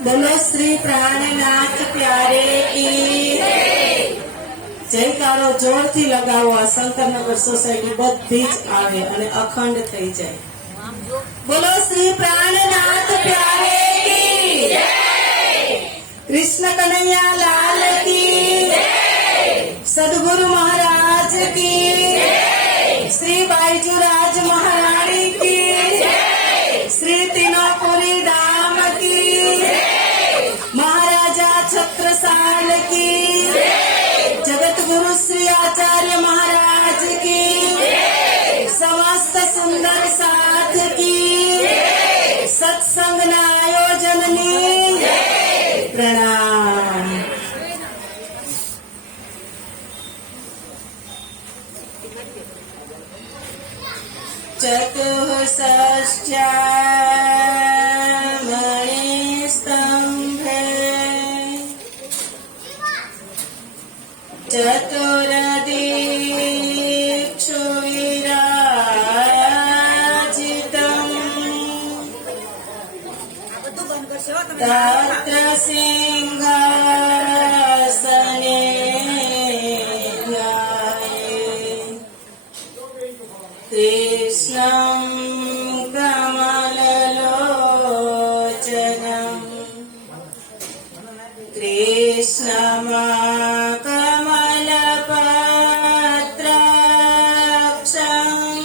बोलो श्री प्राणनाथ प्यारे की जयकारो जोरथी लगाવો। આ શંકરનગર સોસાયટી બધી જ આવે અને અખંડ થઈ જાય। બોલો શ્રી प्राणनाथ प्यारे की कृष्ण कन्हैया लाल की सदगुरु महाराज की श्री बाईजूराज महारानी की श्री तीनोपुरी धाम की महाराजा छत्रसाल की जगत गुरु श्री आचार्य महाराज की समस्त सुंदर साथ की सत्संग आयोजन प्रणाम। चतुःषष्ट्या मणिस्तंभे चतुर्दिक्षु विराजितम् तत्र सिंहासने कृष्णं कमललोचनम् कृष्णकमलपत्राक्षम्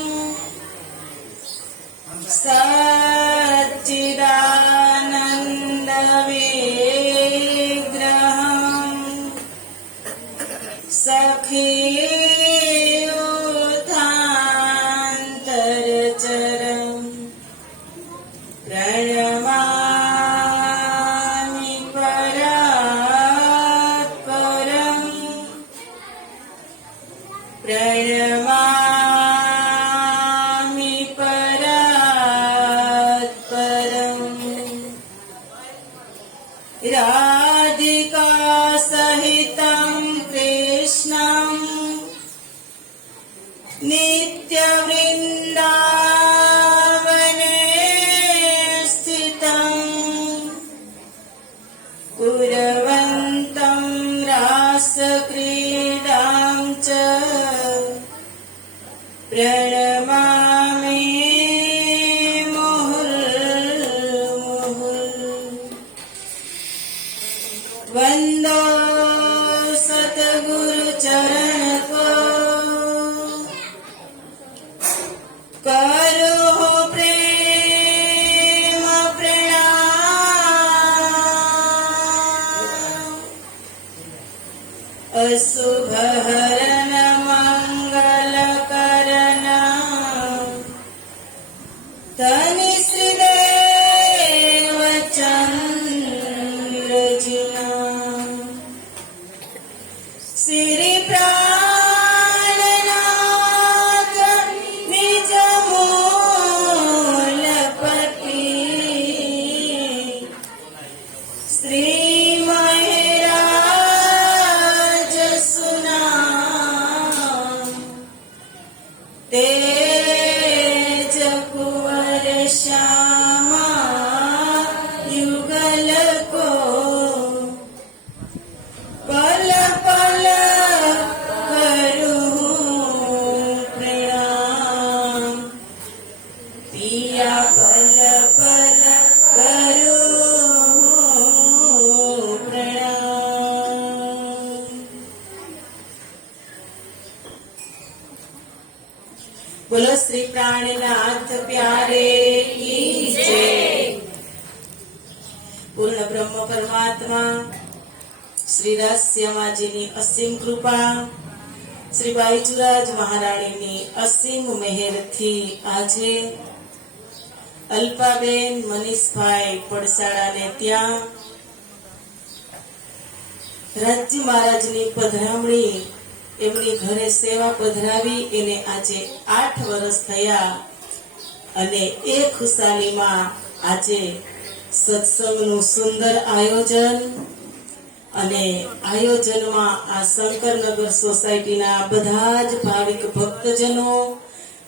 सच्चिदानन्दविग्रहम् सखीयुतान्तरचरम् प्रणमामि परात्परम् प्रणमामि परात्परम् राधिका सहितं कृष्णं नित्यवृन्दावने स्थितं कुर्वन्तं रासक्रीडां च प्रणमामि मुहुर्मुहुः। वन्दो सतगुरु चरण को करो प्रेम प्रणाम। अशुभ हरण मंगल करण धनि श्रीदेव चंद्र जिना श्री प्राणनाथ निज मूलपति श्री महराज सुना तेज कुंवर श्यामा युगल को पल पल करूं प्रणाम। पिया पल पल करूं प्रणाम। बोलो श्री प्राणनाथ प्यारे की जय। पूर्ण ब्रह्म परमात्मा श्री रास्यमाजीની અસીમ કૃપા શ્રી બાઈજુરાજ મહારાણીની અસીમ મહેરથી આજે અલ્પાબેન મનીષભાઈ પડસાડાને ત્યાં રાજજી મહારાજની પધરામણી એમની ઘરે સેવા પધરાવી એને આજે 8 વર્ષ થયા અને એ ખુશાલીમાં આજે સત્સંગનું સુંદર આયોજન અને આયોજનમાં આ શંકરનગર સોસાયટીના બધા જ ભાવિક ભક્તજનો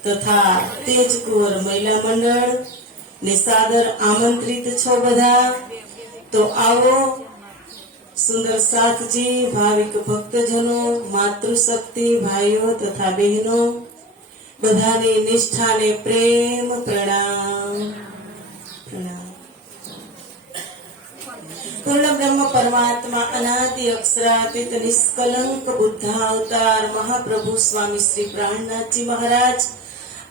તથા તેજકુંવર મહિલા મંડળ ને સાદર આમંત્રિત છો બધા। તો આવો સુંદર સાથજી, ભાવિક ભક્તજનો, માતૃશક્તિ ભાઈઓ તથા બહેનો, બધાની નિષ્ઠાને પ્રેમ પ્રણામ. પૂર્ણ બ્રહ્મ પરમાત્મા અનાદિ અક્ષરાતીત નિષ્કલંક બુદ્ધાવતાર મહાપ્રભુ સ્વામી શ્રી પ્રાણનાથજી મહારાજ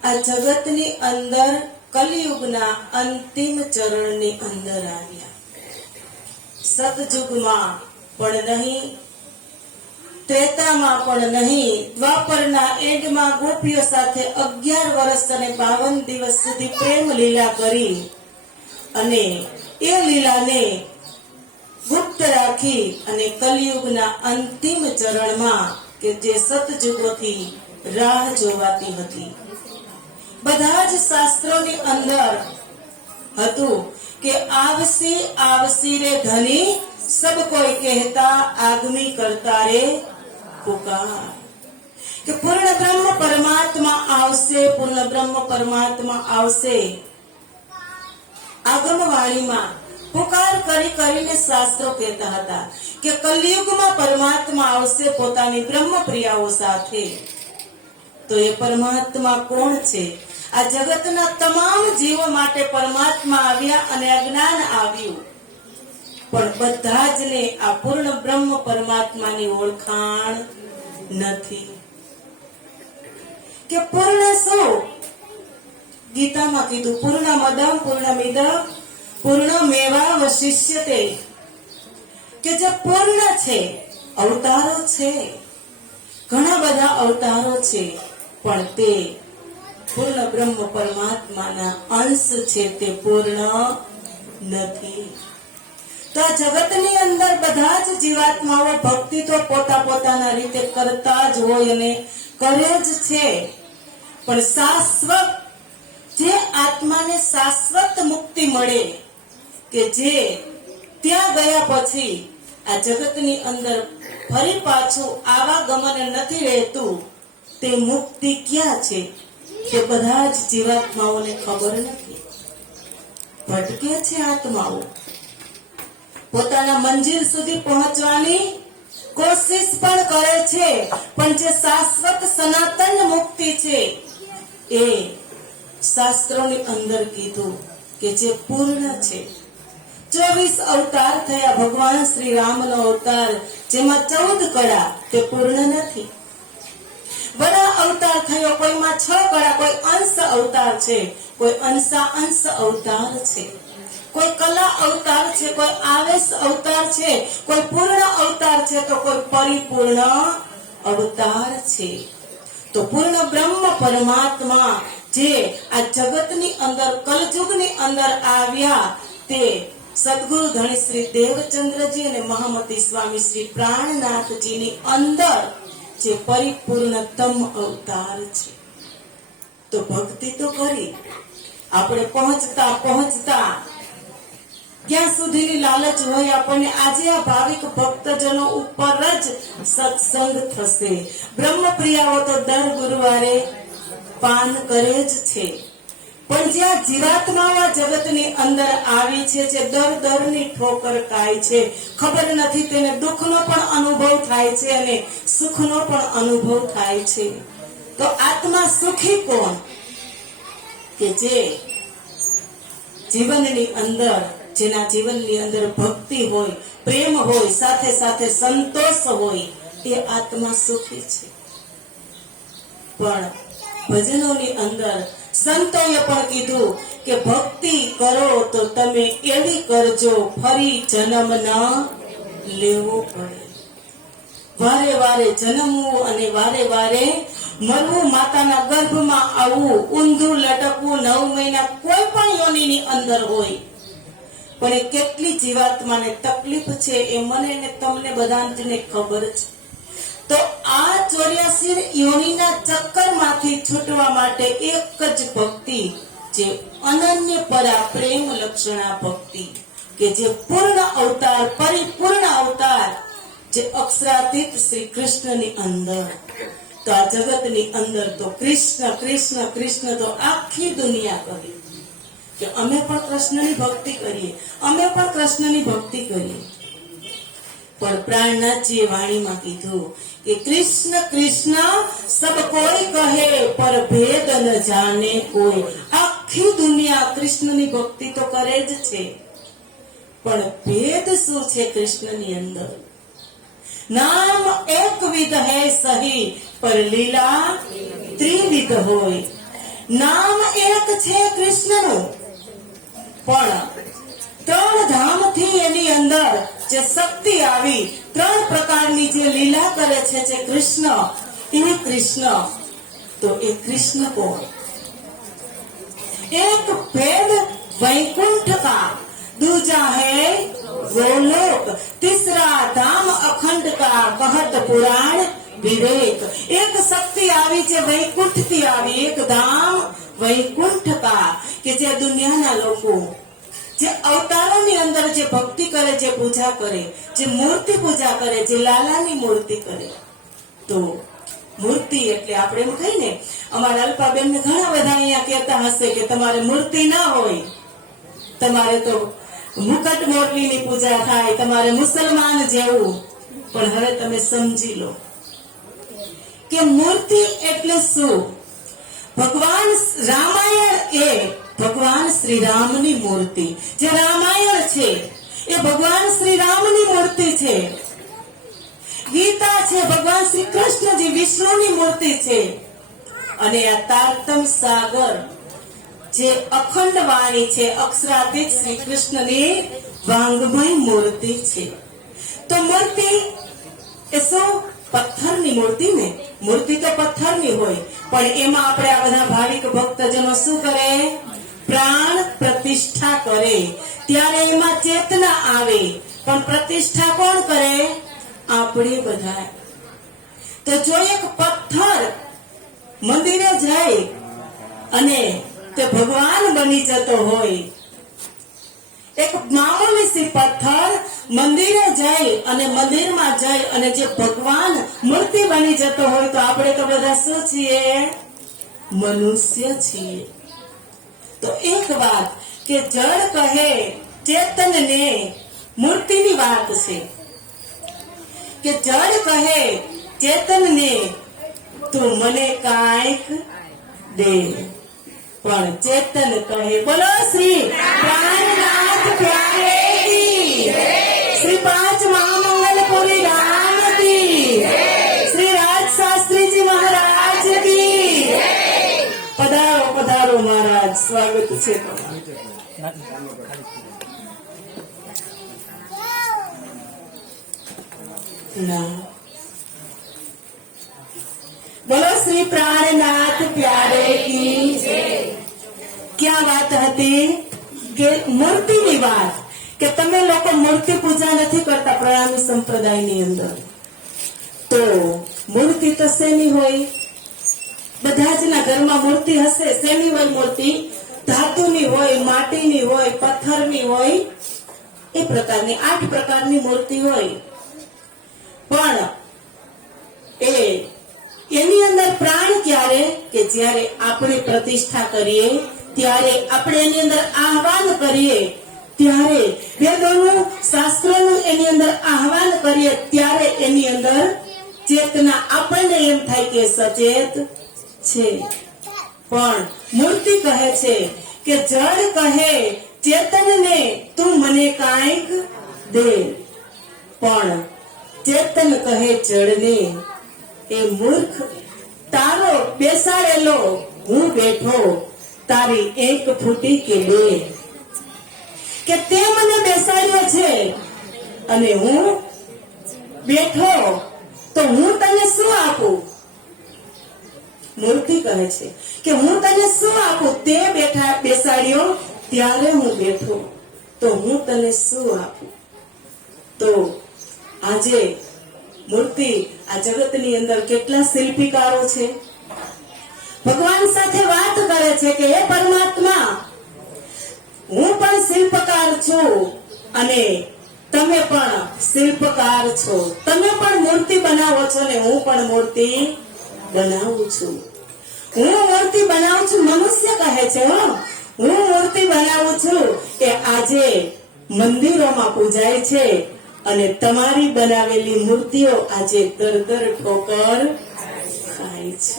આ જગતની અંદર કલિયુગના અંતિમ ચરણની અંદર આવ્યા. સતયુગમાં પણ નહીં, ત્રેતામાં પણ નહીં, દ્વાપરના એન્ડમાં ગોપીઓ સાથે 11 વર્ષ અને 52 દિવસ સુધી પ્રેમ લીલા કરી અને એ લીલાને ગુપ્ત રાખી અને કલિયુગના અંતિમ ચરણમાં કે જે સતયુગોથી રાહ જોવાતી હતી, બધા જ શાસ્ત્રોની અંદર હતું કે આવસી આવસી રે ધની, સબ કોઈ કહેતા આગમી કરતા રે પુકાર. કે પૂર્ણ બ્રહ્મ પરમાત્મા આવશે, પૂર્ણ બ્રહ્મ પરમાત્મા આવશે. આગમવાણીમાં પુકાર કરી કરીને શાસ્ત્રો કહેતા હતા કે કલિયુગમાં પરમાત્મા આવશે પોતાની બ્રહ્મપ્રિયાઓ સાથે. તો એ પરમાત્મા કોણ છે? આ જગતના તમામ જીવો માટે પરમાત્મા આવ્યા અને અજ્ઞાન આવ્યું, પણ બધા જ ને આ પૂર્ણ બ્રહ્મ પરમાત્માની ઓળખાણ નથી. કે પૂર્ણ શું? ગીતામાં કીધું પૂર્ણમદં પૂર્ણમિદં પૂર્ણમેવા વશિષ્યતે. કે જે પૂર્ણ છે, અવતારો છે, ઘણા બધા અવતારો છે, પણ તે પૂર્ણ બ્રહ્મ પરમાત્માના અંશ છે, તે પૂર્ણ નથી. તો આ જગતની અંદર બધા જ જીવાત્માઓ ભક્તિ તો પોતાના રીતે કરતા જ હોય અને કરે જ છે, પણ શાશ્વત જે આત્માને શાશ્વત મુક્તિ મળે, કે જે ત્યાં ગયા પછી આ જગતની અંદર ફરી પાછું આવાગમન નથી રહેતું, તે મુક્તિ ક્યાં છે તે બધા જ જીવાત્માઓને ખબર નથી. ભટકે છે આત્માઓ, પોતાના મંજિલ સુધી પહોંચવાની કોશિશ પણ કરે છે, પણ જે શાશ્વત સનાતન મુક્તિ છે એ શાસ્ત્રોની અંદર કીધું કે જે પૂર્ણ છે. 24 અવતાર થયા ભગવાન શ્રી રામનો અવતાર, જેમાં 14 કળા, તે પૂર્ણ નથી. બધા અવતાર થયો, કોઈમાં 6 કળા, કોઈ અંશ અવતાર છે, કોઈ અંશ અવતાર છે, કોઈ કલા અવતાર છે, કોઈ આવેશ અવતાર છે, કોઈ પૂર્ણ અવતાર છે, તો કોઈ પરિપૂર્ણ અવતાર છે. તો પૂર્ણ બ્રહ્મ પરમાત્મા જે આ જગતની અંદર કલયુગની અંદર આવ્યા, તે સદગુરુ ધણી શ્રી દેવચંદ્રજી અને મહામતી સ્વામી શ્રી પ્રાણનાથજીની અંદર જે પરિપૂર્ણતમ અવતાર છે. તો ભક્તિ તો કરી, આપણે પહોંચતા ક્યાં સુધીની લાલચ હોય આપણને, આજે આ ભાવિક ભક્તજનો ઉપર જ સત્સંગ થશે. બ્રહ્મપ્રિયાઓ તો દર ગુરુવારે પાન કરે જ છે, પણ જ્યાં જીવાત્માઓ જગતની અંદર આવી છે, જે દરની ઠોકર ખાય છે, ખબર નથી, તેને દુઃખનો પણ અનુભવ થાય છે અને સુખનો પણ અનુભવ થાય છે. તો આત્મા સુખી કોણ? કે જે જીવનની અંદર, જેના જીવનની અંદર ભક્તિ હોય, પ્રેમ હોય, સાથે સાથે સંતોષ હોય, એ આત્મા સુખી છે. પણ ભજનોની અંદર સંતોએ પણ કીધું કે ભક્તિ કરો તો તમે એવી કરજો ફરી જન્મ ન લેવો પડે. વારે વારે જન્મવું અને વારે વારે મરવું, માતાના ગર્ભમાં આવવું, ઊંધું લટકવું, 9 મહિના કોઈ પણ યોનિની અંદર હોય, પણ એ કેટલી જીવાત્માને તકલીફ છે એ મને ને તમને બધાને ખબર છે. તો આ 84 યોનિના ચક્કરમાંથી છૂટવા માટે એક જ ભક્તિ, જે અનન્ય પરા પ્રેમ લક્ષણા ભક્તિ, કે જે પૂર્ણ અવતાર, પરિપૂર્ણ અવતાર, જે અક્ષરાતીત શ્રી કૃષ્ણની અંદર. તો આ જગતની અંદર તો કૃષ્ણ કૃષ્ણ કૃષ્ણ તો આખી દુનિયા કરી, કે અમે પણ કૃષ્ણની ભક્તિ કરીએ, અમે પણ કૃષ્ણની ભક્તિ કરીએ. પણ પ્રાણનાથજીએ વાણીમાં કીધું કે કૃષ્ણ કૃષ્ણ સબ કોઈ કહે પર ભેદ ન જાણે કોઈ. આખી દુનિયા કૃષ્ણની ભક્તિ તો કરે જ છે, પણ ભેદ શું છે કૃષ્ણની અંદર? નામ એકવિધ હૈ સહી પર લીલા ત્રિવિધ હોય. નામ એક છે કૃષ્ણનું, પણ ત્રણ ધામથી એની અંદર જે શક્તિ આવી, ત્રણ પ્રકારની જે લીલા કરે છે જે કૃષ્ણ, એ કૃષ્ણ. તો એ કૃષ્ણ કોણ? એક ભેદ वैकुंठ का, दूजा है गोलोक, तीसरा धाम अखंड का कहत पुराण विवेक. एक शक्ति આવી છે વૈકુંઠ થી આવી, એક ધામ વૈકુંઠ કા, કે જે દુનિયાના લોકો જે અવતારોની અંદર જે ભક્તિ કરે, જે પૂજા કરે, જે મૂર્તિ પૂજા કરે, જે લાલાની મૂર્તિ કરે. તો મૂર્તિ એટલે આપણે એમ કહીએ ને, અમારા અલ્પાબેન ને ઘણા બધા અહીંયા કહેતા હશે કે તમારે મૂર્તિ ના હોય, તમારે તો મુકટ મોરલીની પૂજા થાય, તમારે મુસલમાન જેવું. પણ હવે તમે સમજી લો કે મૂર્તિ એટલે શું? ભગવાન રામાયણ એ ભગવાન શ્રી રામની મૂર્તિ. જે રામાયણ છે એ ભગવાન શ્રી રામની મૂર્તિ છે. ગીતા છે ભગવાન શ્રી કૃષ્ણજી વિષ્ણુની મૂર્તિ છે. અને આ તારતમ સાગર જે અખંડ વાણી છે, અક્ષરાતીત શ્રી કૃષ્ણની વાંગમય મૂર્તિ છે. તો મૂર્તિ એ શું? પથ્થરની મૂર્તિ ને. મૂર્તિ તો પથ્થરની હોય, પણ એમાં આપણે આ બધા ભાવિક ભક્તજનો શું કરે? પ્રાણ પ્રતિષ્ઠા કરે. ત્યારે એમાં ચેતના આવે, પણ પ્રતિષ્ઠા કોણ કરે? આપણે બધા. તો જો એક પથ્થર મંદિરે જાય અને તે ભગવાન બની જતો હોય, એક મામૂલી સી પથ્થર મંદિરે જાય અને મંદિરમાં જાય અને જે ભગવાન મૂર્તિ બની જતો હોય, તો આપણે તો બધા શું છીએ? મનુષ્ય છીએ. તો એક વાત કે જળ કહે ચેતનને, મૂર્તિની વાત છે કે જળ કહે ચેતનને તું મને કાંઈક દે, પણ ચેતન કહે બોલો શ્રી પ્રાણનાથ પ્યારે કી, શ્રી પાંચ મહામંગલપુરી ધામ કી, શ્રી રાજ શાસ્ત્રીજી મહારાજ કી. પધારો પધારો મહારાજ, સ્વાગત છે ના. બોલો શ્રી પ્રાણનાથ પ્યારે કી. ક્યાં વાત હતી? કે મૂર્તિની વાત, કે તમે લોકો મૂર્તિ પૂજા નથી કરતા પ્રણામી સંપ્રદાયની અંદર. તો મૂર્તિ તો શેની હોય? બધા જ ના ઘરમાં મૂર્તિ હશે. શેની હોય મૂર્તિ? ધાતુની હોય, માટીની હોય, પથ્થરની હોય, એ પ્રકારની 8 પ્રકારની મૂર્તિ હોય. પણ એની અંદર પ્રાણ ક્યારે? કે જ્યારે આપણે પ્રતિષ્ઠા કરીએ, ત્યારે આપણે એની અંદર આહવાન કરીએ, ત્યારે વેદોનું શાસ્ત્રોનું એની અંદર આહવાન કરીએ, ત્યારે એની અંદર ચેતના આપણને એમ થાય કે સચેત છે. પણ મૂર્તિ કહે છે કે જળ કહે ચેતનને તું મને કાંઈક દે, પણ ચેતન કહે જળને એ મૂર્ખ, તારો બેસાડેલો હું બેઠો, તારી એક ફૂટી કે બે, કે તે મને બેસાડ્યો છે અને હું બેઠો, તો હું તને શું આપું? મૂર્તિ કહે છે કે હું તને શું આપું? તે બેસાડ્યો ત્યારે હું બેઠો, તો હું તને શું આપું? તો આજે મૂર્તિ આ જગતની અંદર કેટલા શિલ્પીકારો છે, ભગવાન સાથે વાત કરે છે કે હે પરમાત્મા, હું પણ શિલ્પકાર છું અને તમે પણ શિલ્પકાર છો. તમે પણ મૂર્તિ બનાવો છો ને હું પણ મૂર્તિ બનાવું છું. હું મૂર્તિ બનાવું છું. મનુષ્ય કહે છે હો, હું મૂર્તિ બનાવું છું એ આજે મંદિરોમાં પૂજાય છે અને તમારી બનાવેલી મૂર્તિઓ આજે દર ઠોકર ખાય છે.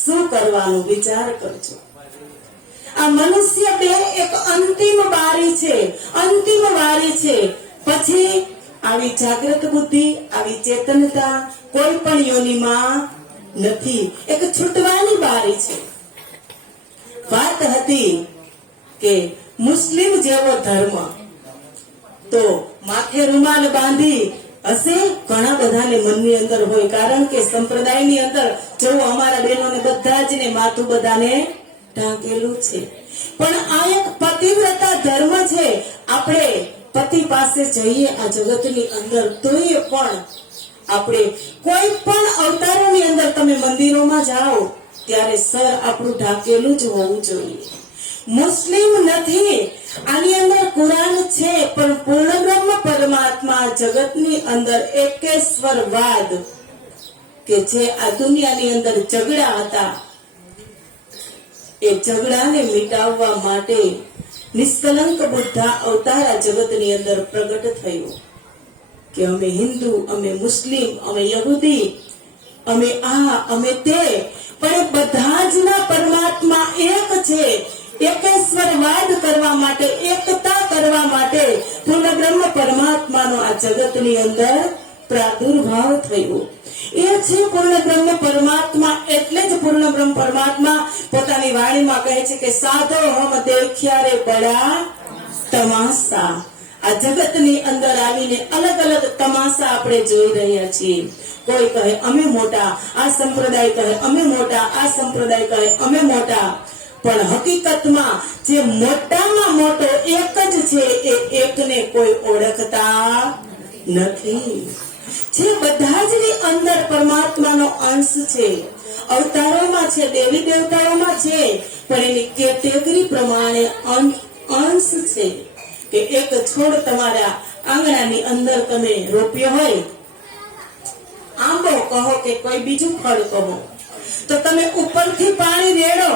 શું કરવાનું વિચાર કરજો. આ મનુષ્ય બે એક અંતિમ બારી છે. પછી આવી જાગૃત બુદ્ધિ, આવી ચેતનતા કોઈ પણ યોનિમાં નથી. એક છૂટવાની બારી છે. વાત હતી કે મુસ્લિમ જેવો ધર્મ તો માથે રૂમાલ બાંધી હશે, ઘણા બધાને મનની અંદર હોય, કારણ કે સંપ્રદાયની અંદર જો અમારા બહેનોને બધા જ ને માથું બધાને ઢાંકેલું છે. પણ આ એક પતિવ્રતા ધર્મ છે. આપણે પતિ પાસે જઈએ આ જગતની અંદર તોય પણ આપણે કોઈ પણ અવતારોની અંદર તમે મંદિરોમાં જાઓ ત્યારે સર આપણું ઢાંકેલું જ હોવું જોઈએ. મુસ્લિમ નથી, આની અંદર કુરાન છે, પણ પૂર્ણ બ્રહ્મ પરમાત્મા જગતની અંદર એકેશ્વરવાદ કે જે આ દુનિયાની અંદર ઝઘડા હતા એ ઝઘડાને મિટાવવા માટે નિષ્કલંક બુદ્ધા અવતાર આ જગતની અંદર પ્રગટ થયો કે અમે હિન્દુ, અમે મુસ્લિમ, અમે યહૂદી, અમે આ, અમે તે, પણ બધા જ ના પરમાત્મા એક છે. એકેશ્વરવાદ કરવા માટે, એકતા કરવા માટે પૂર્ણ બ્રહ્મ પરમાત્માનો આ જગતની અંદર પ્રાદુર્ભાવ થયો. એ છે પૂર્ણ બ્રહ્મ પરમાત્મા. એટલે જ પૂર્ણ બ્રહ્મ પરમાત્મા પોતાની વાણીમાં કહે છે કે સાધો હમ દેખ્યા રે બડા તમાશા. આ જગતની અંદર આવીને અલગ અલગ તમાશા આપણે જોઈ રહ્યા છીએ. કોઈ કહે અમે મોટા, આ સંપ્રદાય કહે અમે મોટા, આ સંપ્રદાય કહે અમે મોટા, પણ હકીકતમાં જે મોટામાં મોટો એક જ છે એ એકને કોઈ ઓળખતા નથી. જે બધા જ ની અંદર પરમાત્માનો અંશ છે, અવતારોમાં છે, દેવી દેવતાઓમાં છે, પણ એની કેટેગરી પ્રમાણે અંશ છે. કે એક છોડ તમારા આંગણાની અંદર તમે રોપ્યો હોય, આંબો કહો કે કોઈ બીજું ફળ કહો, તો તમે ઉપરથી પાણી રેડો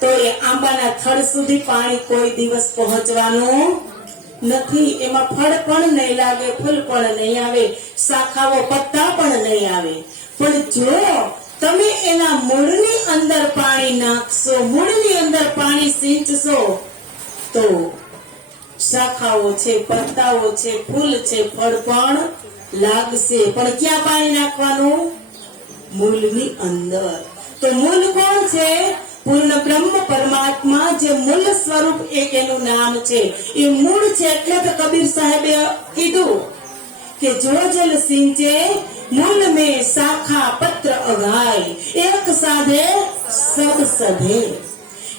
તો એ આંબાના થડ સુધી પાણી કોઈ દિવસ પહોંચવાનું નથી. એમાં ફળ પણ નહીં લાગે, ફૂલ પણ નહીં આવે, શાખાઓ પત્તા પણ નહીં આવે. પણ જો તમે એના મૂળની અંદર પાણી નાખશો, મૂળની અંદર પાણી સિંચશો તો શાખાઓ છે, પત્તાઓ છે, ફૂલ છે, ફળ પણ લાગશે. પણ ક્યાં પાણી નાખવાનું? મૂળની અંદર. તો મૂળ કોણ છે? પૂર્ણ બ્રહ્મ પરમાત્મા, જે મૂળ સ્વરૂપ એક એનું નામ છે. એ મૂળ છે. એટલે તો કબીર સાહેબે કીધું કે જો જલ સિંચે મૂળ में શાખા પત્ર અગાય, એક સાધે સબ સધે.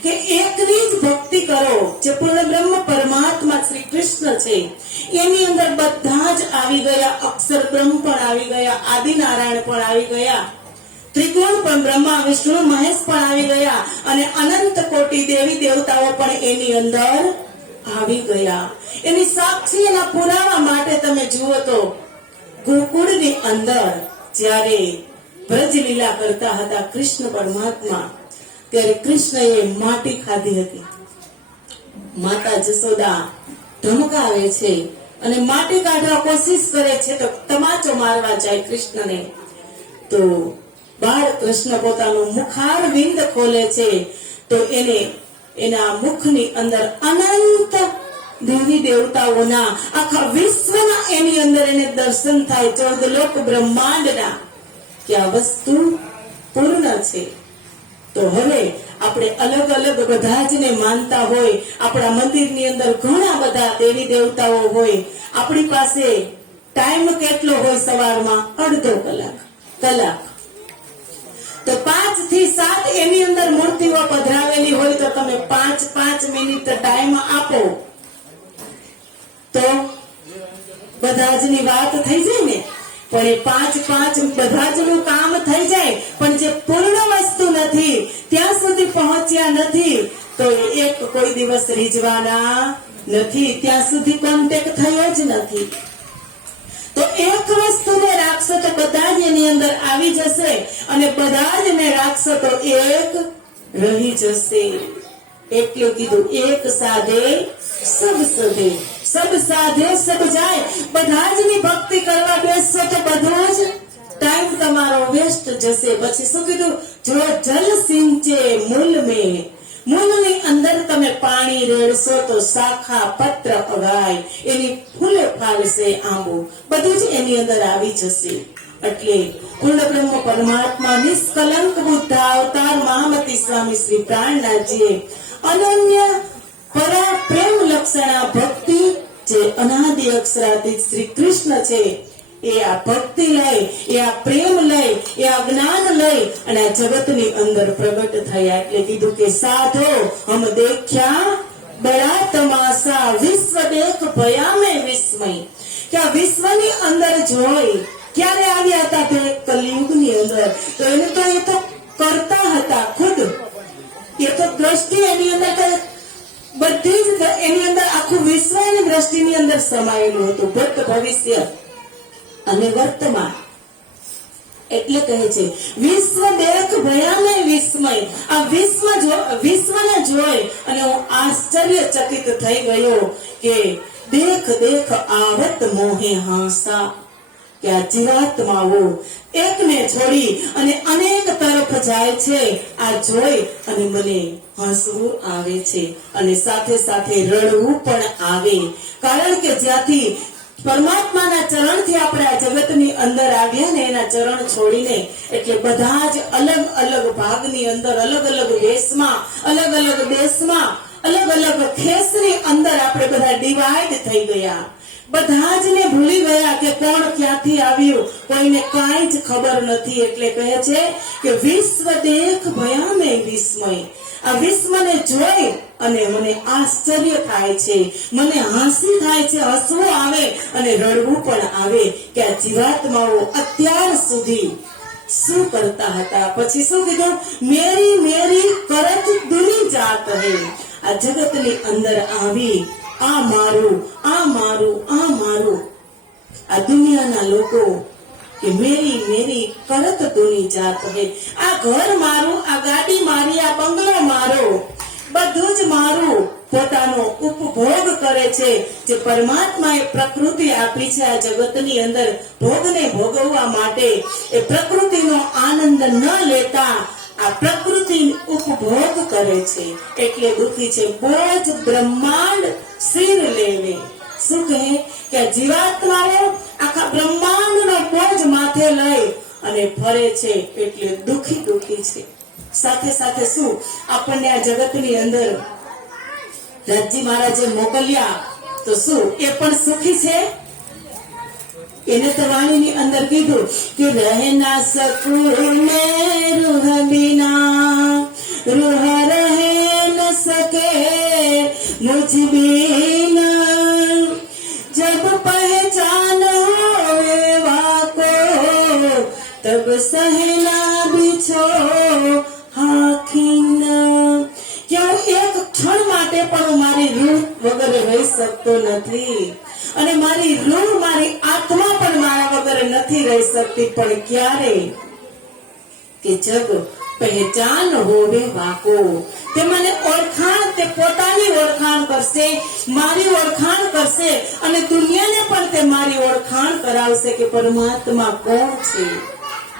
કે એકની જ ભક્તિ કરો. જે પૂર્ણ બ્રહ્મ પરમાત્મા શ્રી કૃષ્ણ છે એની અંદર બધા જ આવી ગયા. અક્ષર બ્રહ્મ પણ આવી ગયા, આદિનારાયણ પણ આવી ગયા, ત્રિકોણ પણ બ્રહ્મા વિષ્ણુ મહેશ પણ આવી ગયા, અને અનંત કોટી દેવી દેવતાઓ પણ એની અંદર આવી ગયા. એની સાક્ષી, એના પુરાવા માટે તમે જુઓ તો ગોકુળની અંદર જ્યારે બ્રજ લીલા કરતા હતા કૃષ્ણ પરમાત્મા, ત્યારે કૃષ્ણએ માટી ખાધી હતી. માતા જશોદા ધમકાવે છે અને માટી કાઢવા કોશિશ કરે છે તો તમાચો મારવા જાય કૃષ્ણને. તો બાળ કૃષ્ણ પોતાનું મુખારવિંદ ખોલે છે તો એને એના મુખની અંદર અનંત દેવી દેવતાઓના આખા વિશ્વના એની અંદર એને દર્શન થાય, 14 લોક બ્રહ્માંડના, કે આ વસ્તુ પૂર્ણ છે. તો હવે આપણે અલગ અલગ બધા જ ને માનતા હોય, આપણા મંદિરની અંદર ઘણા બધા દેવી દેવતાઓ હોય, આપણી પાસે ટાઈમ કેટલો હોય? સવારમાં અડધો કલાક. તો 5 થી 7 એની અંદર મૂર્તિઓ પધરાવેલી હોય તો તમે 5 મિનિટ ટાઈમ આપો તો બધા જ ની વાત થઈ જાય ને. પણ એ 5 બધા જ નું કામ થઈ જાય, પણ જે પૂર્ણ વસ્તુ નથી, ત્યાં સુધી પહોંચ્યા નથી, તો એક કોઈ દિવસ રીઝવાના નથી, ત્યાં સુધી કોન્ટેક્ટ થયો જ નથી. તો એક વસ્તુને રાખશો તો બધા જ એની અંદર આવી જશે, અને બધા જ ને રાખશો તો એક રહી જશે. એટલે કીધું એક સાધે સબ સધે, સબ સાધે સબ જાય. બધા જ ની ભક્તિ કરવા બેસશો તો બધું જ ટાઈમ તમારો વેસ્ટ જશે. પછી શું કીધું? જો જલ સિંચે મૂલ में, મૂળની અંદર તમે પાણી રેડશો તો શાખા પત્ર અગાય, એની ફૂલે ફાલશે આંબો, બધું જ એની અંદર આવી જશે. એટલે પૂર્ણ બ્રહ્મ પરમાત્મા નિષ્કલંક બુદ્ધ અવતાર મહામતી સ્વામી શ્રી પ્રાણનાથજીએ અનન્ય પરા પ્રેમ લક્ષણા ભક્તિ જે અનાદિ અક્ષરાતીત શ્રી કૃષ્ણ છે એ આ ભક્તિ લઈ, એ આ પ્રેમ લઈ, એ આ જ્ઞાન લઈ અને આ જગતની અંદર પ્રગટ થયા. એટલે કીધું કે સાધો હમ દેખ્યા બડા તમાશા, વિશ્વ દેખ ભયા મેં વિસ્મય. કે આ વિશ્વની અંદર જોઈ ક્યારે આવ્યા હતા? તે કલિયુગની અંદર. તો એને તો એ તો કરતા હતા ખુદ, એ તો દ્રષ્ટિ એની અંદર બધી જ એની અંદર આખું વિશ્વ એની દ્રષ્ટિની અંદર સમાયેલું હતું, ભૂત ભવિષ્ય અને વર્તમાન. એટલે કહે છે વિશ્વ દેખ ભયામે વિસ્મય. આ વિશ્વને જોઈ અને હું આશ્ચર્યચકિત થઈ ગયો કે દેખ દેખ આવત મોહે હાંસા. કે આ જીવાત્માઓ એકને છોડી અને અનેક તરફ જાય છે. આ જોઈ અને મને હસવું આવે છે અને સાથે સાથે રડવું પણ આવે. કારણ કે જ્યાંથી પરમાત્માના ચરણથી આપણે આ જગતની અંદર આવ્યા ને, એના ચરણ છોડીને, એટલે બધા જ અલગ અલગ ભાગની અંદર, અલગ અલગ વેશમાં, અલગ અલગ દેશમાં, અલગ અલગ ખેસની અંદર આપણે બધા ડિવાઈડ થઈ ગયા. બધા જ ને ભૂલી ગયા કે કોણ ક્યાંથી આવ્યું, કોઈને કાંઈ જ ખબર નથી. એટલે કહે છે કે વિશ્વ દેખ ભયા મેં વિસ્મય. આ વિશ્વને જોઈ અને મને આશ્ચર્ય થાય છે, મને હસી થાય છે, હસવું આવે અને રડવું પણ આવે કે આ જીવાત્માઓ અત્યાર સુધી શું કરતા હતા. પછી શું કીધું? મેરી મેરી કરત દુની જાત હે. આ જગતની અંદર આવી આ મારું, આ મારું, આ મારું. આ દુનિયાના લોકો કે મેરી મેરી કરત દુની જાત હે. આ ઘર મારું, આ ગાડી મારી, આ બંગલો મારો, બધું જ મારું. પોતાનો ઉપભોગ કરે છે. જે પરમાત્માએ પ્રકૃતિ આપી છે આ જગતની અંદર ભોગને ભોગવવા માટે, એ પ્રકૃતિનો આનંદ ન લેતા આ પ્રકૃતિ ઉપભોગ કરે છે. એટલે દુઃખી છે. બોજ બ્રહ્માંડ સિર લેવે. શું કહે કે જીવાત્માઓ આખા બ્રહ્માંડનો બોજ માથે લઈ અને ફરે છે. એટલે દુઃખી દુઃખી છે. સાથે સાથે શું આપણને આ જગતની અંદર રાજી મહારાજે મોકલ્યા તો શું એ પણ સુખી છે? એને તો વાણીની અંદર કીધું કે રહે ના શકું મેં રૂહ બિના, રૂહ રહે ન સકે મુझ बिना, जब पहचान होए वाको तब सहना बिछो हाखिन. કે હું એક ક્ષણ માટે પણ મારી રૂહ વગર રહી શકતો નથી અને મારી રૂહ, મારી આત્મા પણ મારા વગર નથી રહી શકતી. પણ ક્યારે? કે જબ પહેચાન હોવે વાકો. તે મને ઓળખાણ, તે પોતાની ઓળખાણ કરશે, મારી ઓળખાણ કરશે અને દુનિયાને પણ તે મારી ઓળખાણ કરાવશે કે પરમાત્મા કોણ છે.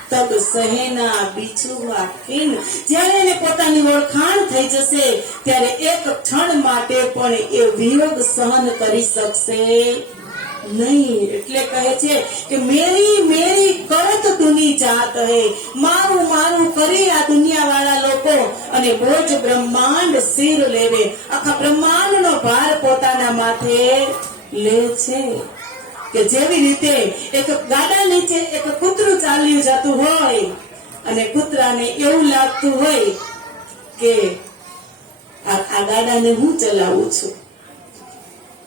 તબ સહેના બિછુવા કિન. જ્યારે એને પોતાની ઓળખાણ થઈ જશે ત્યારે એક ક્ષણ માટે પણ એ વિયોગ સહન કરી શકશે નહીં. એટલે કહે છે કે મેરી મેરી કરત દુની જાત હે. મારું મારું કરી આ દુનિયા વાળા લોકો અને બોજ બ્રહ્માંડ સિર લેવે. આખા બ્રહ્માંડનો ભાર પોતાના માથે લે છે. કે જેવી રીતે એક ગાડા નીચે એક કૂતરું ચાલ્યું જતું હોય અને કૂતરાને એવું લાગતું હોય કે આ ગાડાને હું ચલાવું છું,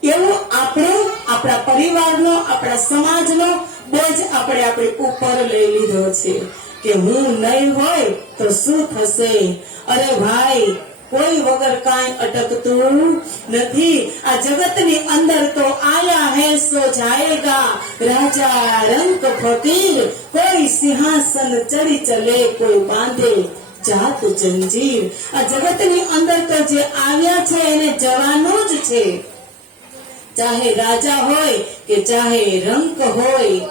એવું આપણે આપણા પરિવારનો, આપણા સમાજનો બોજ આપણે આપણી ઉપર લઈ લીધો છે કે હું નહીં હોય તો શું થશે. અરે ભાઈ, કોઈ વગર કાંઈ અટકતું નથી. આ જગતની અંદર તો આયા હે સો જાયેગા, રાજા રંક ફકીર. કોઈ સિંહાસન ચડી ચલે, કોઈ બાંધે જાત જંજીર. આ જગતની અંદર તો જે આવ્યા છે એને જવાનું જ છે, ચાહે રાજા હોય કે ચાહે રંક હોય.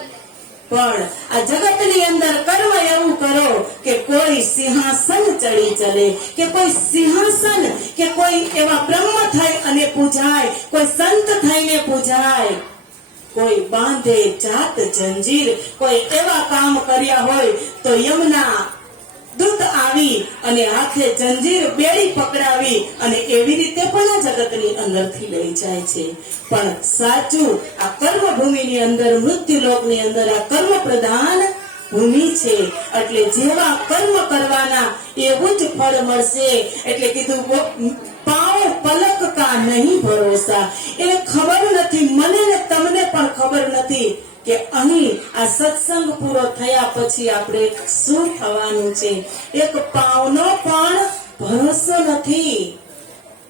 પણ આ જગતની અંદર કર્મ એવું કરો કે કોઈ સિંહાસન ચડી ચલે, કે કોઈ સિંહાસન કે કોઈ એવા બ્રહ્મ થઈ અને પૂજાય, કોઈ સંત થઈને પૂજાય, કોઈ બાંધે જાત જંજીર. કોઈ એવા કામ કર્યા હોય તો યમના દૂત આવી અને હાથે જંજીર બેડી પકડાવી અને એવી રીતે પણ આ જગતની અંદરથી લઈ જાય છે. પણ સાચું આ કર્મ ભૂમિની અંદર, મૃત્યુલોકની અંદર આ કર્મ પ્રધાન ભૂમિ છે. એટલે જેવા કર્મ કરવાના એવું જ ફળ મળશે. એટલે કીધું પાઓ પલક કા નહીં ભરોસા. એ ખબર નથી, મને ને તમને પણ ખબર નથી કે અહીં આ સત્સંગ પૂરો થયા પછી આપણે શું થવાનું છે. એક પાવનો પણ ભરોસો નથી.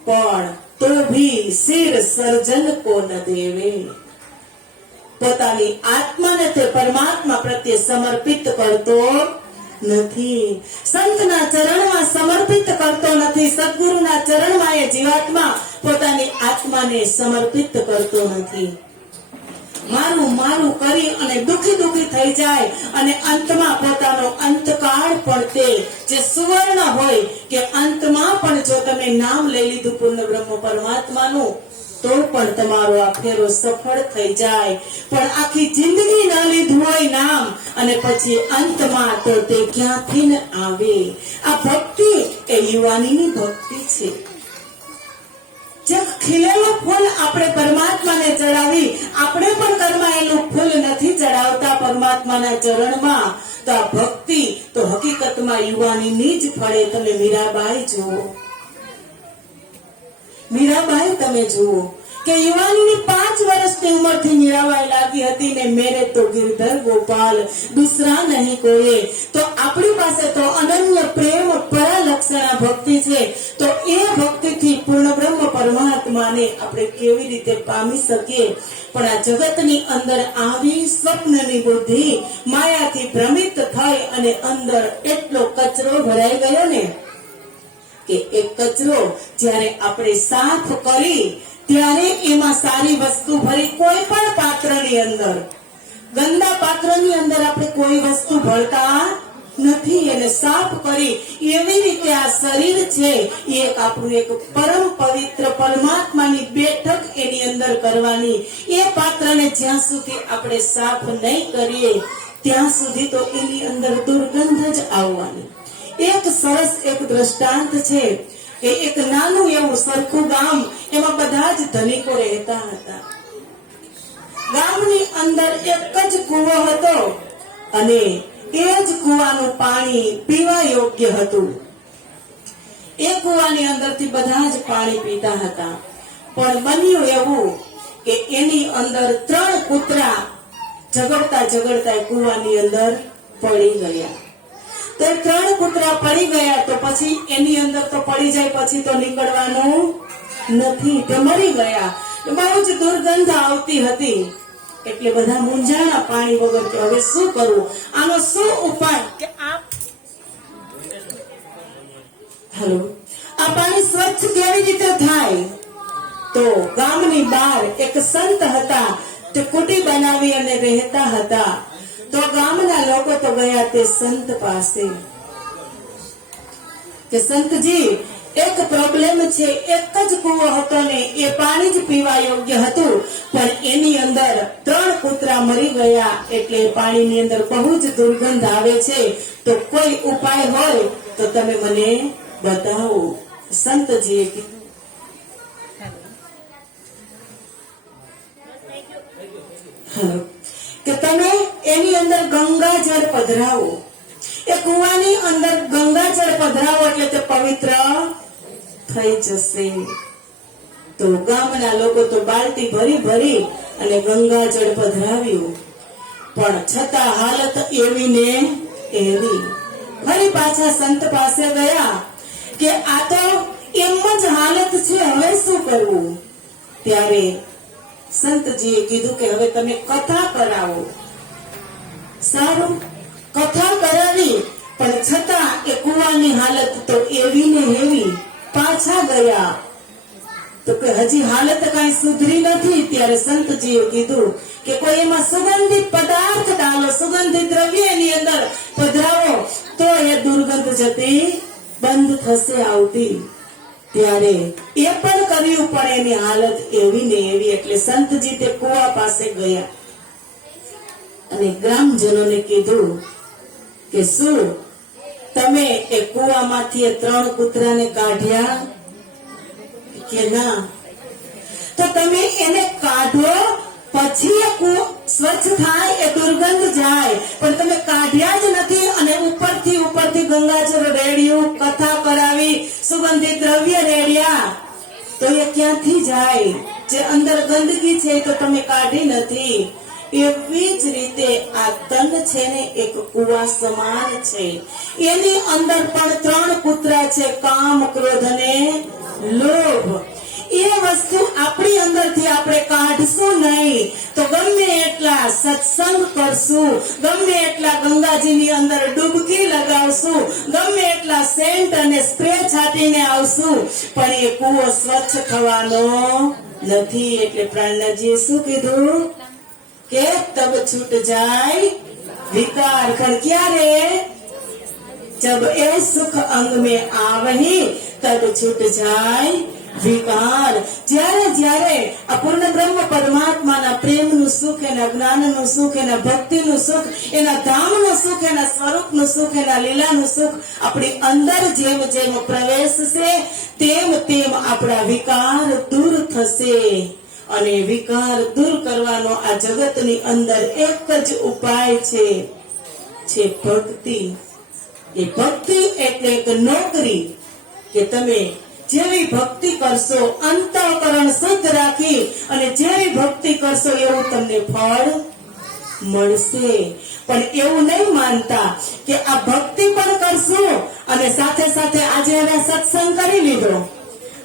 પણ તો ભી સિર સર્જન કો ન દેવે. પોતાની આત્માને તે પરમાત્મા પ્રત્યે સમર્પિત કરતો નથી, સંતના ચરણમાં સમર્પિત કરતો નથી, સદગુરુના ચરણમાં એ જીવાત્મા પોતાની આત્માને સમર્પિત કરતો નથી. મારું મારું કરી અને દુખી થઈ જાય અને અંતમાં પોતાનો અંતકાળ પણ તે જે સુવર્ણ હોય કે અંતમાં પણ જો તમે નામ લઈ લીધું પૂર્ણ બ્રહ્મ પરમાત્માનું તો પણ તમારો આ ફેરો સફળ થઈ જાય. પણ આખી જિંદગી ના લીધું હોય નામ અને પછી અંતમાં તો તે ક્યાંથી ન આવે. આ ભક્તિ એ યુવાનીની ભક્તિ છે. જે ખીલેલું ફૂલ આપણે પરમાત્માને ચડાવી, આપણે પણ કરમાયેલું ફૂલ નથી ચડાવતા પરમાત્માના ચરણમાં, તો આ ભક્તિ તો હકીકતમાં યુવાનીની જ ફળે. તમે મીરાબાઈ જુઓ, મીરાબાઈ તમે જુઓ કે યુવાનીની 5 વર્ષની ઉંમરથી મીરાબાઈ લાગી હતી ને મેરે તો ગિરધર ગોપાલ દૂસરા નહીં કોઈએ. તો આપણી પાસે તો અનન્ય પ્રેમ પરાલક્ષણા ભક્તિ છે. તો એ ભક્તિથી પૂર્ણ બ્રહ્મ પરમાત્માને આપણે કેવી રીતે પામી શકીએ. પણ આ જગતની અંદર આવી સ્વપ્નની બુદ્ધિ માયાથી ભ્રમિત થઈ અને અંદર એટલો કચરો ભરાઈ ગયો ને કે એ કચરો જ્યારે આપણે સાફ કરી ત્યારે એમાં સારી વસ્તુ ભરી. કોઈ પણ પાત્રની અંદર, ગંદા પાત્રની અંદર આપણે કોઈ વસ્તુ ભરતા નથી. એને સાફ કરી એવી રીતે આ શરીર છે એ આપણું એક પરમ પવિત્ર પરમાત્માની બેઠક એની અંદર કરવાની. એ પાત્રને જ્યાં સુધી આપણે સાફ નહીં કરીએ ત્યાં સુધી તો એની અંદર દુર્ગંધ જ આવવાની. એક સરસ એક દ્રષ્ટાંત છે કે એક નાનું એવું સરખું ગામ, એમાં બધા જ ધનિકો રહેતા હતા. ગામની અંદર એક જ કૂવો હતો અને એ જ કૂવાનું પાણી પીવા યોગ્ય હતું. એ કૂવાની અંદરથી બધા જ પાણી પીતા હતા. પણ બન્યું એવું કે એની અંદર 3 કૂતરા ઝઘડતા કૂવાની અંદર પડી ગયા. તો 3 કૂતરા પડી ગયા તો પછી એની અંદર તો પડી જાય પછી તો નીકળવાનું નથી, તે મરી ગયા. બહુ જ દુર્ગંધ આવતી હતી. એટલે બધા મૂંઝાણા પાણી વગર કે હવે શું કરવું, આનો શું ઉપાય કે આ પાણી સ્વચ્છ કેવી રીતે થાય. તો ગામની બહાર એક સંત હતા, તે કુટી બનાવી અને રહેતા હતા. તો ગામના લોકો તો ગયા તે સંત પાસે કે સંતજી એક પ્રોબ્લેમ છે. એક જ કૂવો હતો ને એ પાણી જ પીવા યોગ્ય હતું, પણ એની અંદર 3 કૂતરા મરી ગયા એટલે પાણીની અંદર બહુ જ દુર્ગંધ આવે છે. તો કોઈ ઉપાય હોય તો તમે મને બતાવો. સંતજીએ કીધું કે તમે એની અંદર ગંગાજળ પધરાવો. એ કૂવાની અંદર ગંગાજળ પધરાવો એટલે તે પવિત્ર થઈ જશે. તો ગામના લોકો તો બાલટી ભરી અને ગંગાજળ પધરાવ્યું, પણ છતાં હાલત એવી ને એવી. ફરી પાછા સંત પાસે ગયા કે આ તો એમ જ હાલત છે, હવે શું કરવું. ત્યારે સંતજીએ કીધું કે હવે તમે કથા કરાવો. સારું, કથા કરાવી પણ છતાં એ કુવાની હાલત તો એવી ને એવી. પાછા ગયા તો કે હજી હાલત કઈ સુધરી નથી. ત્યારે સંતજીએ કીધું કે કોઈ એમાં સુગંધિત પદાર્થ ડાલો, સુગંધિત દ્રવ્ય એની અંદર પધરાવો તો એ દુર્ગંધ જતી બંધ થશે આવતી. ત્યારે એ પણ કર્યું, પણ એની હાલત એવી ને એવી. એટલે સંતજી તે કુવા પાસે ગયા અને ગ્રામજનોને કીધું કે શું તમે એ કુવામાંથી એ 3 કૂતરાને કાઢ્યા કે ના? તો તમે એને કાઢો પછી એ કૂવો સ્વચ્છ થાય, એ દુર્ગંધ જાય. પણ તમે કાઢ્યા જ નથી અને ઉપરથી ગંગાજળ રેડ્યું, કથા કરાવી, સુગંધિત દ્રવ્ય રેડ્યા, તો એ ક્યાંથી જાય? જે અંદર ગંદકી છે તો તમે કાઢી નથી. એવી જ રીતે આ તન છે ને એક કુવા સમાન છે. એની અંદર પણ 3 કૂતરા છે, કામ, ક્રોધ અને લોભ. એ વસ્તુ આપણી અંદરથી આપણે કાઢશું નહીં તો ગમે એટલા સત્સંગ કરશું, ગમે એટલા ગંગાજીની અંદર ડૂબકી લગાવશું, ગમે એટલા સેન્ટ અને સ્પ્રે છાંટીને આવશું, પણ એ કૂવો સ્વચ્છ થવાનો નથી. એટલે પ્રાણનાથજીએ શું કીધું કે તબ છૂટ જાય વિકાર. પણ ક્યારે? જબ એ સુખ અંગ में आवही तब छूट જાય વિકાર. જ્યારે આ પૂર્ણ બ્રહ્મ પરમાત્માના પ્રેમનું સુખ, એના જ્ઞાનનું સુખ, એના ભક્તિનું સુખ, એના ધામનું સુખ, એના સ્વરૂપનું સુખ, એના લીલાનું સુખ આપણી અંદર જેમ જેમ પ્રવેશશે તેમ તેમ આપણા વિકાર દૂર થશે. અને વિકાર દૂર કરવાનો આ જગતની અંદર એક જ ઉપાય છે ભક્તિ. એ ભક્તિ એટલે એક નોકરી કે તમે જેવી ભક્તિ કરશો, અંતઃકરણ શુદ્ધ રાખી અને જેવી ભક્તિ કરશો એવું તમને ફળ મળશે. પણ એવું નહીં માનતા કે આ ભક્તિ પણ કરશું અને સાથે સાથે આજે હવે સત્સંગ કરી લીધો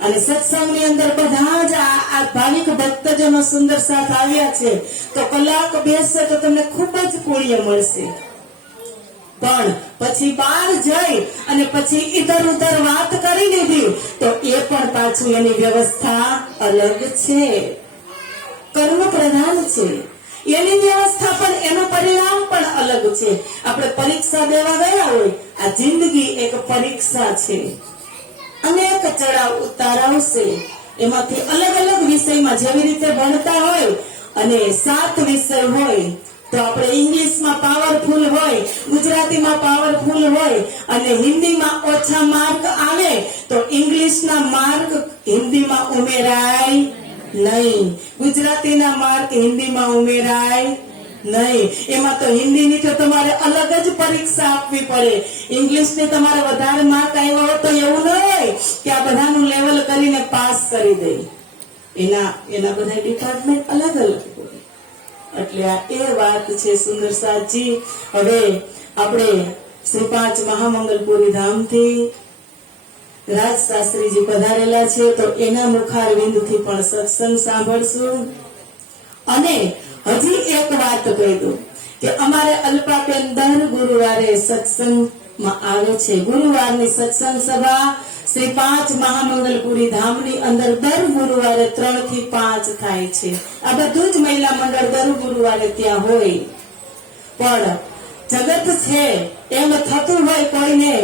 અને સત્સંગની અંદર બધા જ આ ભાવિક ભક્તજનો સુંદર સાથ આવ્યા છે તો કલાક બેસશે તો તમને ખૂબ જ પુણ્ય મળશે. પણ પછી બહાર જઈ અને પછી ઇધર ઉધર વાત કરી લીધી તો એ પણ પાછું એની વ્યવસ્થા અલગ છે, કર્મ પ્રધાન છે. એની વ્યવસ્થા પણ એનું પરિણામ પણ અલગ છે. આપણે પરીક્ષા દેવા ગયા હોય, આ જિંદગી એક પરીક્ષા છે. અનેક ચડાવ ઉતાર આવશે. એમાંથી અલગ અલગ વિષયમાં જેવી રીતે ભણતા હોય અને 7 વિષય હોય તો આપણે ઇંગ્લિશમાં પાવરફુલ હોય, ગુજરાતીમાં પાવરફુલ હોય અને હિન્દીમાં ઓછા માર્ક આવે તો ઇંગ્લિશના માર્ક હિન્દીમાં ઉમેરાય નહીં, ગુજરાતીના માર્ક હિન્દીમાં ઉમેરાય નહીં. એમાં તો હિન્દીની તો તમારે અલગ જ પરીક્ષા આપવી પડે. ઇંગ્લિશની તમારે વધારે માર્ક આવ્યો હોય તો એવું ન હોય કે આ બધાનું લેવલ કરીને પાસ કરી દે. એના બધા ડિપાર્ટમેન્ટ અલગ અલગ હોય. એટલે આ એ વાત છે સુંદર સાજી. હવે આપણે શ્રી 5 મહામંગલપુરી ધામથી રાજ શાસ્ત્રીજી પધારેલા છે તો એના મુખારવિંદથી પણ સત્સંગ સાંભળશું. અને હજી એક વાત કહી દઉં કે અમારે અલ્પાબેન દર ગુરુવારે સત્સંગમાં આવે છે. ગુરુવારની સત્સંગ સભા શ્રી 5 મહામંગલપુરી ધામની અંદર દર ગુરુવારે 3 થી 5 થાય છે. આ બધું જ મહિલા મંડળ દર ગુરુવારે ત્યાં હોય. પણ જગત છે એમ થતું હોય કોઈને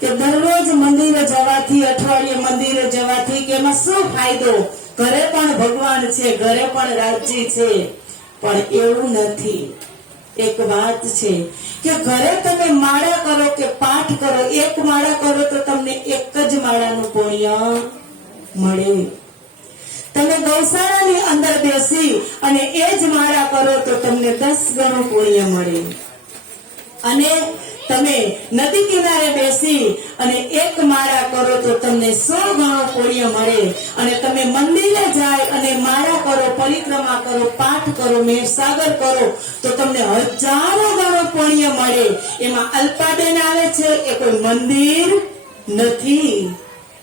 કે દરરોજ મંદિરે જવાથી, અઠવાડિયે મંદિરે જવાથી કે એમાં શું ફાયદો? ઘરે પણ ભગવાન છે, ઘરે પણ રાજજી છે. પણ એવું નથી. એક વાત છે કે ઘરે તમે માળા કરો કે પાઠ કરો, એક માળા કરો તો તમને એક જ માળાનું પુણ્ય મળે. તમે ગૌશાળાની અંદર બેસી અને એ જ માળા કરો તો તમને 10 ગણું પુણ્ય મળે. અને તમે નદી કિનારે બેસી અને એક માળા કરો તો તમને 100 ગણું પુણ્ય મળે. અને તમે મંદિરે જાય અને માળા કરો, પરિક્રમા કરો, પાઠ કરો, મેઘસાગર કરો તો તમને 1000 ગણું પુણ્ય મળે. એમાં અલ્પાબેન આવે છે એ કોઈ મંદિર નથી,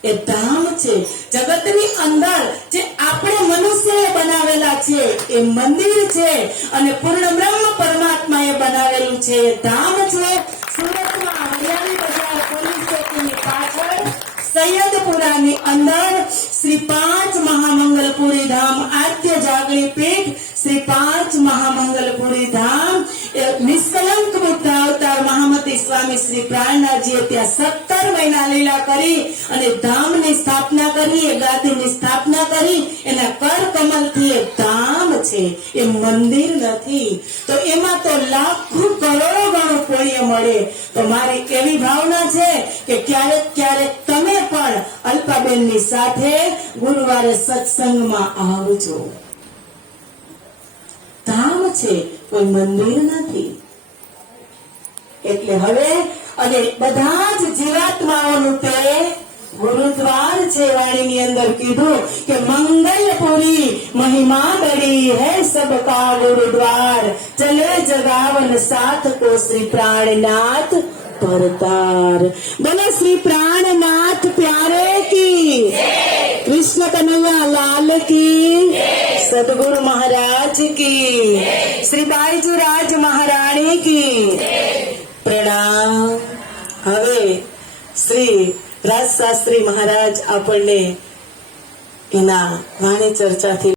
એ ધામ છે. જગતની અંદર જે આપણે મનુષ્યએ બનાવેલા છે એ મંદિર છે અને પૂર્ણ બ્રહ્મ પરમાત્માએ બનાવેલું છે એ ધામ છે. સુરતમાં હરિયાળી સૈયદપુરાની અંદર શ્રી 5 મહામંગલપુરી ધામ આદ્ય જાગણી પીઠ શ્રી 5 મહામંગલપુરી ધામ એ નિષ્કલંક બુદ્ધ અવતાર મહામતી સ્વામી શ્રી પ્રાણનાથજીએ ત્યાં 17 મહિના લીલા કરી અને ધામની સ્થાપના કરી, એ ગાદીની સ્થાપના કરી. એના કર કમલથી એ ધામ છે, એ મંદિર નથી. તો એમાં તો લાખો કરોડો ગણું પુણ્ય મળે. તો મારી એવી ભાવના છે કે ક્યારેક ક્યારેક તમે પણ અલ્પાબેનની સાથે ગુરુવારે સત્સંગમાં આવજો. ધામ છે, કોઈ મંદિર નથી. એટલે હવે અને બધા જ જીવાત્માઓનું તે ગુરુદ્વાર છે. વાણીની અંદર કીધું કે મંગલપુરી મહિમા બડી હૈ સબકા ગુરુદ્વાર, ચલે જગાવન સાથ કો શ્રી પ્રાણનાથ પરતાર. બોલો શ્રી પ્રાણનાથ પ્યારે કી, કૃષ્ણ કનૈયા લાલ કી, સદગુરુ મહારાજ કી, શ્રી બાઈજુરાજ મહારાણી કી પ્રણામ. હવે શ્રી રાજશાસ્ત્રી મહારાજ આપણને એના વાણી ચર્ચાથી